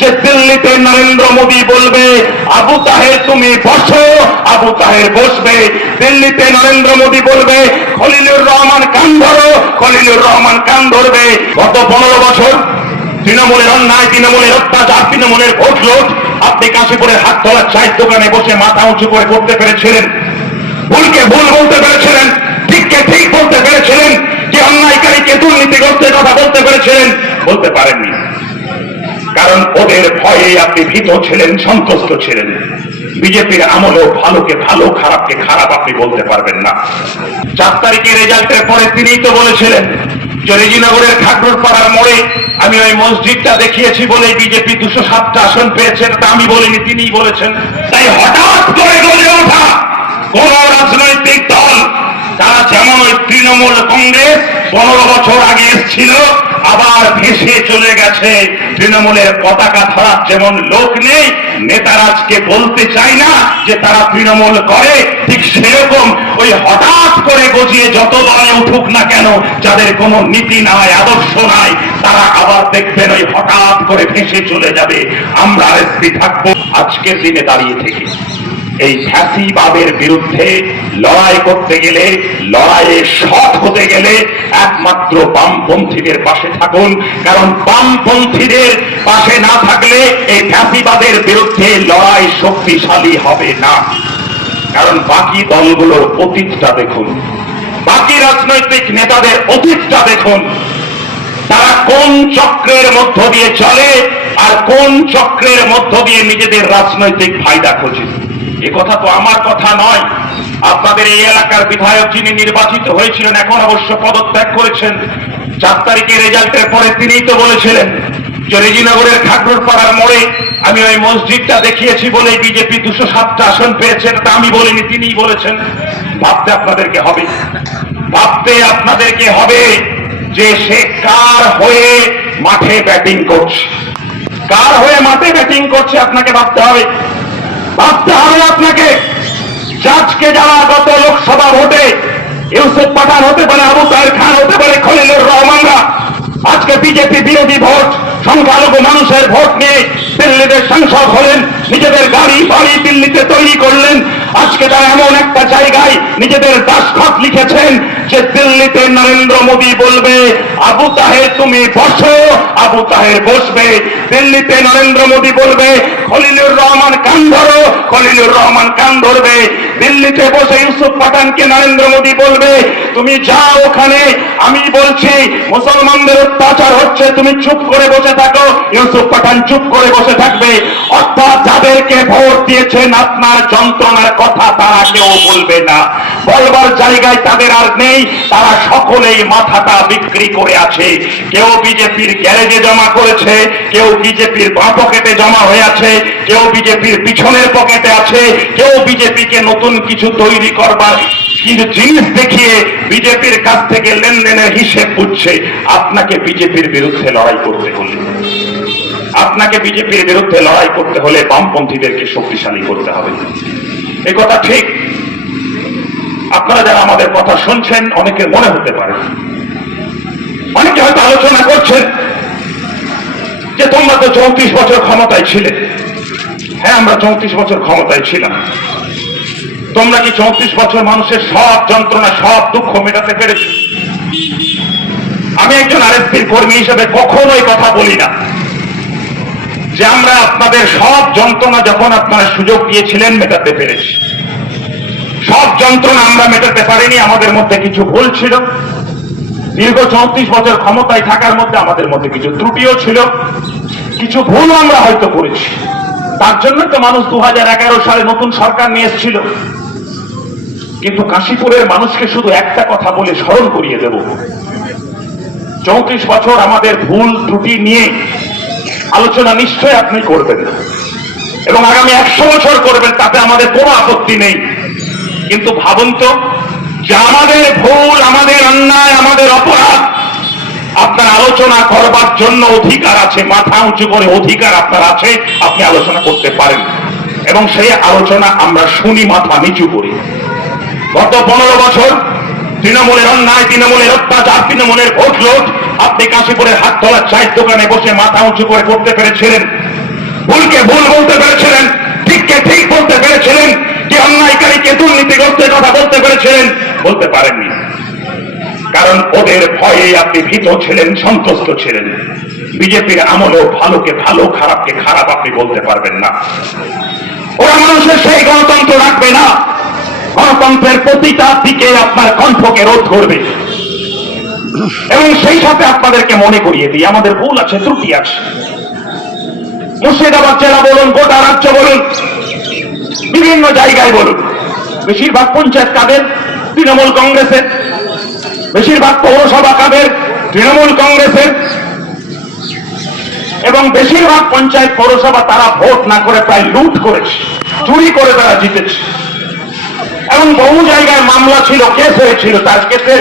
যে দিল্লিতে নরেন্দ্র মোদী বলবে আবু তাহের তুমি বসো, আবু তাহের বসবে। দিল্লিতে নরেন্দ্র মোদী বলবে খলিলুর রহমান কান ধরো, খলিলুর রহমান কান ধরবে। গত 15 বছর তৃণমূলের অন্যায়, তৃণমূলের অত্যাচার, তৃণমূলের ভোট লুট আপনি কাশীপুরের হাততলার চায়ের দোকানে বসে মাথা উঁচু করে করতে পেরেছিলেন। ভুলকে ভুল বলতে পেরেছিলেন, ঠিককে ঠিক বলতে পেরেছিলেন, যে অন্যায়কারীকে দুর্নীতিগ্রস্তের কথা বলতে পেরেছিলেন? বলতে পারেননি, কারণ ওদের ভয়ে আপনি ভীত ছিলেন, সন্তুষ্ট ছিলেন। বিজেপির আমলেও ভালোকে ভালো, খারাপকে খারাপ আপনি বলতে পারবেন না। 4 তারিখের রেজাল্টের পরে তিনিই তো বলেছিলেন যে রেজিনগরের খাগড়ুর পাড়ার মোড়ে আমি ওই মসজিদটা দেখিয়েছি বলে বিজেপি 207টা আসন পেয়েছে। তা আমি বলিনি, তিনিই বলেছেন। তাই হঠাৎ করে গলে ওঠা কোন রাজনৈতিক দল, তারা যেমন ওই তৃণমূল কংগ্রেস 15 বছর আগে এসেছিল, আবার ভেসে চলে গেছে। তৃণমূলের পতাকা ধরার যেমন লোক নেই, নেতারাজকে বলতে চায় না যে তারা তৃণমূল করে, ঠিক সেরকম ওই হঠাৎ করে গজিয়ে যত দলে উঠুক না কেন, যাদের কোনো নীতি নাই, আদর্শ নাই, তারা আবার দেখবেন ওই হঠাৎ করে ভেসে চলে যাবে। আমরা এসপি থাকবো। আজকের দিনে দাঁড়িয়ে থেকে এই ফ্যাসিবাদের বিরুদ্ধে লড়াই করতে গেলে, লড়াইয়ে সৎ হতে গেলে একমাত্র বামপন্থীদের পাশে থাকুন। কারণ বামপন্থীদের পাশে না থাকলে এই ফ্যাসিবাদের বিরুদ্ধে লড়াই শক্তিশালী হবে না। কারণ বাকি দলগুলোর অতীতটা দেখুন, বাকি রাজনৈতিক নেতাদের অতীতটা দেখুন, তারা কোন চক্রের মধ্য দিয়ে চলে আর কোন চক্রের মধ্য দিয়ে নিজেদের রাজনৈতিক ফায়দা খোঁজে। এ কথা তো আমার কথা নয়। আপনাদের এই এলাকার বিধায়ক যিনি নির্বাচিত হয়েছিলেন, এখন অবশ্য পদত্যাগ করেছেন, 4 তারিখের রেজাল্টের পরে তিনিই তো বলেছিলেন যে রেজিনগরের খাগড়ুর পাড়ার মোড়ে আমি ওই মসজিদটা দেখিয়েছি বলে বিজেপি 207টা আসন পেয়েছে। তা আমি বলিনি, তিনিই বলেছেন। ভাবতে আপনাদেরকে হবে, ভাবতে আপনাদেরকে হবে যে সে কার হয়ে মাঠে ব্যাটিং করছে, কার হয়ে মাঠে ব্যাটিং করছে। আপনাকে ভাবতে হবে, ভাবতে হবে আপনাকে। আজকে যারা গত লোকসভা ভোটে ইউসুফ পাঠান হতে পারে, আবু তাহের খান হতে পারে, খলিলুর রহমানরা আজকে বিজেপি বিরোধী ভোট, সংখ্যালঘু মানুষের ভোট নিয়ে দিল্লিতে সাংসদ হলেন, নিজেদের গাড়ি বাড়ি দিল্লিতে তৈরি করলেন। আজকে তারা এমন একটা জায়গায় নিজেদের দাসখত লিখেছেন যে দিল্লিতে নরেন্দ্র মোদী বলবে আবু তাহের তুমি বসো, আবু তাহের বসবে। দিল্লিতে নরেন্দ্র মোদী বলবে খলিলুর রহমান কান ধরো, খলিলুর রহমান কান ধরবে। দিল্লিতে বসে ইউসুফ পাঠানকে নরেন্দ্র মোদী বলবে তুমি যাও ওখানে, আমি বলছি মুসলমানদের অত্যাচার হচ্ছে, তুমি চুপ করে বসে থাকো। ইউসুফ পাঠান চুপ করে বসে থাকবে। অর্থাৎ যাদেরকে ভোট দিয়েছেন আপনার যন্ত্রণার কথা তারা কেউ বলবে না, বলবার জায়গায় তাদের আর নেই। তারা সকলেই মাথাটা বিক্রি করে আছে। কেউ বিজেপির গ্যারেজে জমা করেছে, কেউ বিজেপির বাঁ পকেটে জমা হয়ে আছে, কেউ বিজেপির পিছনের পকেটে আছে, কেউ বিজেপিকে নতুন কিছু তৈরি করবার কিন্তু জিনিস দেখিয়ে বিজেপির কাছ থেকে লেনদেনের হিসেব বুঝছে। আপনাকে বিজেপির বিরুদ্ধে লড়াই করতে হলে, আপনাকে বিজেপির বিরুদ্ধে লড়াই করতে হলে বামপন্থীদেরকে শক্তিশালী করতে হবে। এই কথা ঠিক। আপনারা যারা আমাদের কথা শুনছেন, অনেকের মনে হতে পারে, অনেকে হয়তো আলোচনা করছেন যে তোমরা তো 34 বছর ক্ষমতায় ছিলে। হ্যাঁ, আমরা 34 বছর ক্ষমতায় ছিলাম। তোমরা কি 34 বছর মানুষের সব যন্ত্রণা, সব দুঃখ মেটাতে পেরেছ? আমি একজন আরএসপির কর্মী হিসেবে কখনোই কথা বলি না যে আমরা আপনাদের সব যন্ত্রণা যখন আপনারা সুযোগ দিয়েছিলেন মেটাতে পেরেছি। সব যন্ত্রণা আমরা মেটাতে পারিনি, আমাদের মধ্যে কিছু ভুল ছিল। দীর্ঘ 34 বছর ক্ষমতায় থাকার মধ্যে আমাদের মধ্যে কিছু ত্রুটিও ছিল, কিছু ভুল আমরা হয়তো করেছি। তার জন্য তো মানুষ 2011 সালে নতুন সরকার নিয়ে এসেছিল। কিন্তু কাশীপুরের মানুষকে শুধু একটা কথা বলে স্মরণ করিয়ে দেব, 34 বছর আমাদের ভুল ত্রুটি নিয়ে আলোচনা নিশ্চয় আপনি করবেন এবং আগামী 100 বছর করবেন, তাতে আমাদের কোনো আপত্তি নেই। কিন্তু ভাবুন তো যে আমাদের ভুল, আমাদের অন্যায়, আমাদের অপরাধ আপনার আলোচনা করবার জন্য অধিকার আছে, মাথা উঁচু করে অধিকার আপনার আছে, আপনি আলোচনা করতে পারেন এবং সেই আলোচনা আমরা শুনি মাথা নিচু করি। গত 15 বছর তৃণমূলের অন্যায়, তৃণমূলের অত্যাচার, তৃণমূলের ভোট লুট আপনি কাশীপুরের হাততলার চায়ের দোকানে বসে মাথা উঁচু করে করতে পেরেছিলেন। ভুলকে ভুল বলতে পেরেছিলেন, ঠিককে ঠিক বলতে পেরেছিলেন, যে অন্যায়কারীকে দুর্নীতিগ্রস্তের কথা বলতে পেরেছিলেন? বলতে পারেননি, কারণ ওদের ভয়ে আপনি ভীত ছিলেন, সন্তুষ্ট ছিলেন। বিজেপির আমলেও ভালোকে ভালো, খারাপকে খারাপ আপনি বলতে পারবেন না। ওরা মানুষের সেই গণতন্ত্র রাখবে না। গণতন্ত্রের প্রতিটা দিকে আপনার কণ্ঠকে রোধ করবে। এবং সেই সাথে আপনাদেরকে মনে করিয়ে দিই, আমাদের ভুল আছে, ত্রুটি আছে। মুর্শিদাবাদ জেলা বলুন, গোটা রাজ্য বলুন, বিভিন্ন জায়গায় বলুন, বেশিরভাগ পঞ্চায়েত কাদের? তৃণমূল কংগ্রেসের। বেশিরভাগ পৌরসভা কাদের? তৃণমূল কংগ্রেসের। এবং বেশিরভাগ পঞ্চায়েত পৌরসভা তারা ভোট না করে প্রায় লুট করেছে, চুরি করে তারা জিতেছে। এবং বহু জায়গায় মামলা ছিল, কেস হয়েছিল, তার কেসের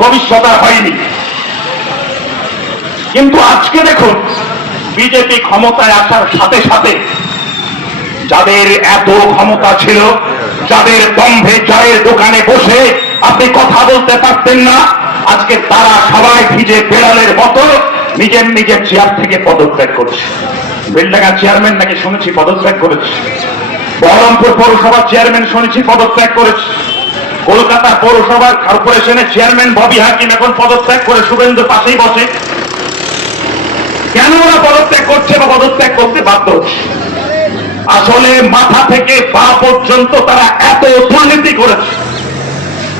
ভবিষ্যৎ হয়নি। কিন্তু আজকে দেখুন, বিজেপি ক্ষমতায় আসার সাথে সাথে যাদের এত ক্ষমতা ছিল, যাদের দম্ভে চায়ের দোকানে বসে আপনি কথা বলতে পারতেন না, আজকে তারা সবাই ভিজে বেড়ালের মতো নিজের নিজের চেয়ার থেকে পদত্যাগ করছে। বেলডাঙ্গা চেয়ারম্যান নাকি শুনেছি পদত্যাগ করেছে, বহরমপুর পৌরসভার চেয়ারম্যান শুনেছি পদত্যাগ করেছে, কলকাতা পৌরসভার কর্পোরেশনের চেয়ারম্যান ববি হাকিম এখন পদত্যাগ করে শুভেন্দু পাশেই বসে। কেন ওরা পদত্যাগ করছে বা পদত্যাগ করতে বাধ্য হচ্ছে? আসলে মাথা থেকে পা পর্যন্ত তারা এত দুর্নীতি করেছে,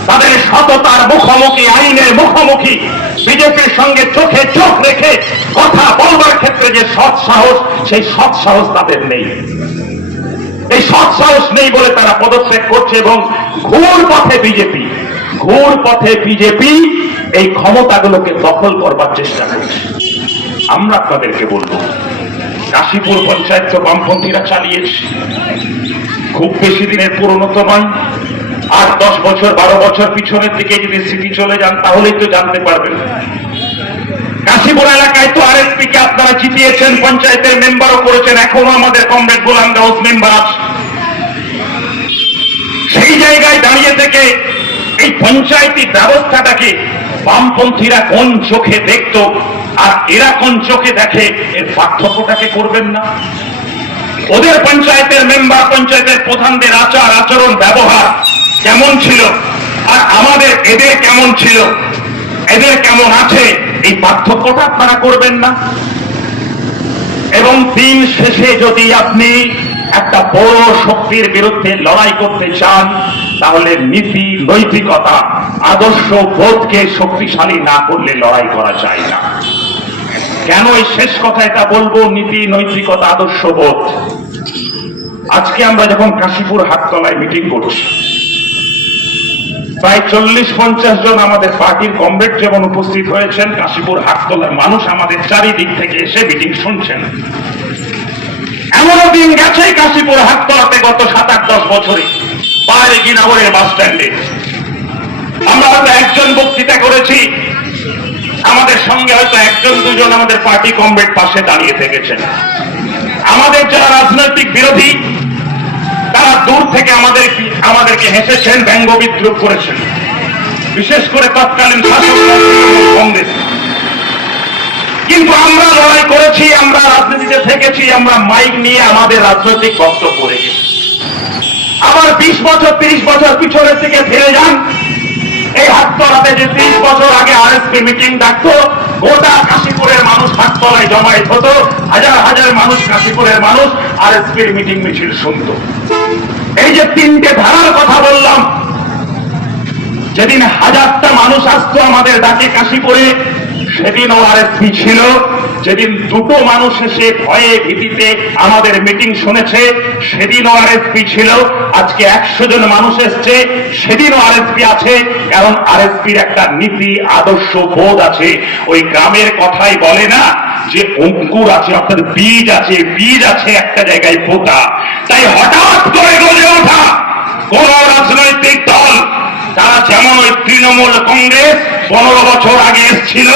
তাদের সততার মুখোমুখি, আইনের মুখোমুখি, বিজেপির সঙ্গে চোখে চোখ রেখে কথা বলবার ক্ষেত্রে যে সৎ সাহস, সেই সৎ সাহস তাদের নেই। এই সৎ সাহস নেই বলে তারা পদত্যাগ করছে। এবং ঘুর পথে বিজেপি এই ক্ষমতাগুলোকে দখল করবার চেষ্টা করছে। আমরা আপনাদেরকে বলবো, কাশীপুর পঞ্চায়েত তো বামপন্থীরা চালিয়েছে, খুব বেশি দিনের পুরনো তো নয়। 8-10 বছর 12 বছর পিছনের দিকে যদি স্মৃতি চলে যান তাহলেই তো জানতে পারবেন। কাশীপুর এলাকায় তো আরএসপি কে আপনারা জিতিয়েছেন, পঞ্চায়েতের মেম্বারও করেছেন, এখনো আমাদের কমরেড গোলাম গাউস মেম্বার আছে। সেই জায়গায় দাঁড়িয়ে থেকে এই পঞ্চায়েতি ব্যবস্থাটাকে বামপন্থীরা কোন চোখে দেখতো আর এরা কোন চোখে দেখে, এর পার্থক্যটাকে করবেন না? ওদের পঞ্চায়েতের মেম্বার, পঞ্চায়েতের প্রধানদের আচার আচরণ ব্যবহার কেমন ছিল, আর আমাদের এদের কেমন ছিল, এদের কেমন আছে, এই পার্থক্যটা আপনারা করবেন না? এবং দিন শেষে যদি আপনি একটা বড় শক্তির বিরুদ্ধে লড়াই করতে চান, তাহলে নীতি, নৈতিকতা, আদর্শ বোধকে শক্তিশালী না করলে লড়াই করা যায় না। কেন এই শেষ কথা এটা বলবো, নীতি, নৈতিকতা, আদর্শ বোধ? আজকে আমরা যখন কাশীপুর হাটতলায় মিটিং করছি, প্রায় 40-50 জন আমাদের পার্টির কমরেড যেমন উপস্থিত হয়েছেন, কাশীপুর হাটতলার মানুষ আমাদের চারিদিক থেকে এসে মিটিং শুনছেন। এমনও দিন গেছে কাশীপুর হাটতলাতে গত 7-8-10 বছরে, বাইরে গিনাগরের বাস স্ট্যান্ডে আমরা হয়তো একজন বক্তৃতা করেছি, আমাদের সঙ্গে হয়তো 1-2 জন আমাদের পার্টি কমরেড পাশে দাঁড়িয়ে থেকেছেন। আমাদের যারা রাজনৈতিক বিরোধী তারা দূর থেকে আমাদেরকে হেসেছেন, ব্যঙ্গ বিদ্রুপ করেছেন, বিশেষ করে তৎকালীন শাসক কংগ্রেস। কিন্তু আমরা লড়াই করেছি, আমরা রাজনীতিতে থেকেছি, আমরা মাইক নিয়ে আমাদের রাজনৈতিক বক্তব্য রেখেছি। আবার 20 বছর 30 বছর পিছনের থেকে ফিরে যান, এই হাটতলাতে যে 30 বছর আগে আরএসপি মিটিং ডাকতো, গোটা কাশীপুরের মানুষ হাটতলায় জমায়েত হতো, হাজার হাজার মানুষ, কাশীপুরের মানুষ আরএসপির মিটিং মিছিল শুনত। এই যে 3টে ধারার কথা বললাম, যেদিন 1000টা মানুষ আসতো আমাদের ডাকে কাশীপুরে, সেদিনও আরএসপি ছিল। যেদিন 2টো মানুষ এসে ভয়ে ভীতিতে আমাদের মিটিং শুনেছে, সেদিনও আরএসপি ছিল। আজকে 100 জন মানুষ এসছে, সেদিনও আরএসপি আছে। কারণ আরএসপির একটা নীতি, আদর্শ, বোধ আছে। ওই গ্রামের কথাই বলে না যে অঙ্কুর আছে, অর্থাৎ বীজ আছে, বীজ আছে একটা জায়গায় পোতা। তাই হঠাৎ করে গড়ে ওঠা কোন রাজনৈতিক দল, তারা যেমন ওই তৃণমূল কংগ্রেস 15 বছর আগে এসেছিল,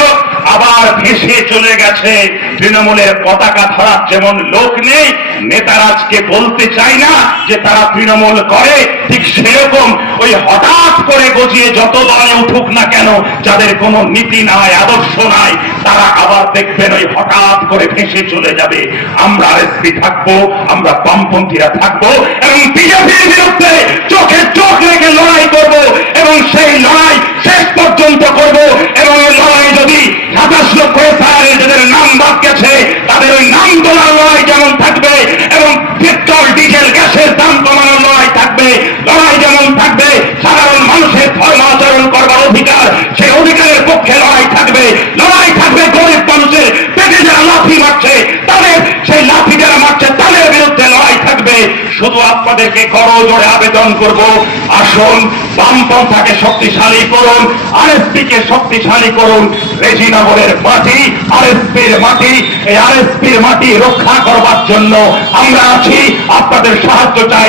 আবার ভেসে চলে গেছে। তৃণমূলের পতাকা ধরার যেমন লোক নেই, নেতারা আজকে বলতে চায় না যে তারা তৃণমূল করে, ঠিক সেরকম ওই হঠাৎ করে গজিয়ে যত দলে উঠুক না কেন, যাদের কোনো নীতি নাই, আদর্শ নাই, তারা আবার দেখবেন ওই হঠাৎ করে ভেসে চলে যাবে। আমরা আরএসপি থাকবো, আমরা বামপন্থীরা থাকবো এবং বিজেপির বিরুদ্ধে চোখে চোখ রেখে লড়াই করব এবং সেই লড়াই শেষ পর্যন্ত করব। এবং এই লড়াই যদি 27 লক্ষ এসআইআর যাদের নাম বাদ গেছে তাদের ওই নাম তোলার লড়াই যেমন থাকবে এবং পেট্রোল ডিজেল গ্যাসের দাম কমানোর লড়াই থাকবে, লড়াই যেমন থাকবে সাধারণ মানুষের ধর্ম আচরণ করবার অধিকার, সেই অধিকারের পক্ষে লড়াই থাকবে। লড়াই থাকবে গরিব মানুষের পেটে যারা লাথি মারছে তাদের, সেই লাথি যারা মারছে তাদের বিরুদ্ধে লড়াই থাকবে। শুধু আপনাদেরকে করজোড়ে আবেদন করব, আসুন বামপন্থাকে শক্তিশালী করুন, আরএসপিকে শক্তিশালী করুন। রেজিনগরের মাটি আরএসপির মাটি, এই আরএসপির মাটি রক্ষা করবার জন্য আমরা আছি, আপনাদের সাহায্য চাই।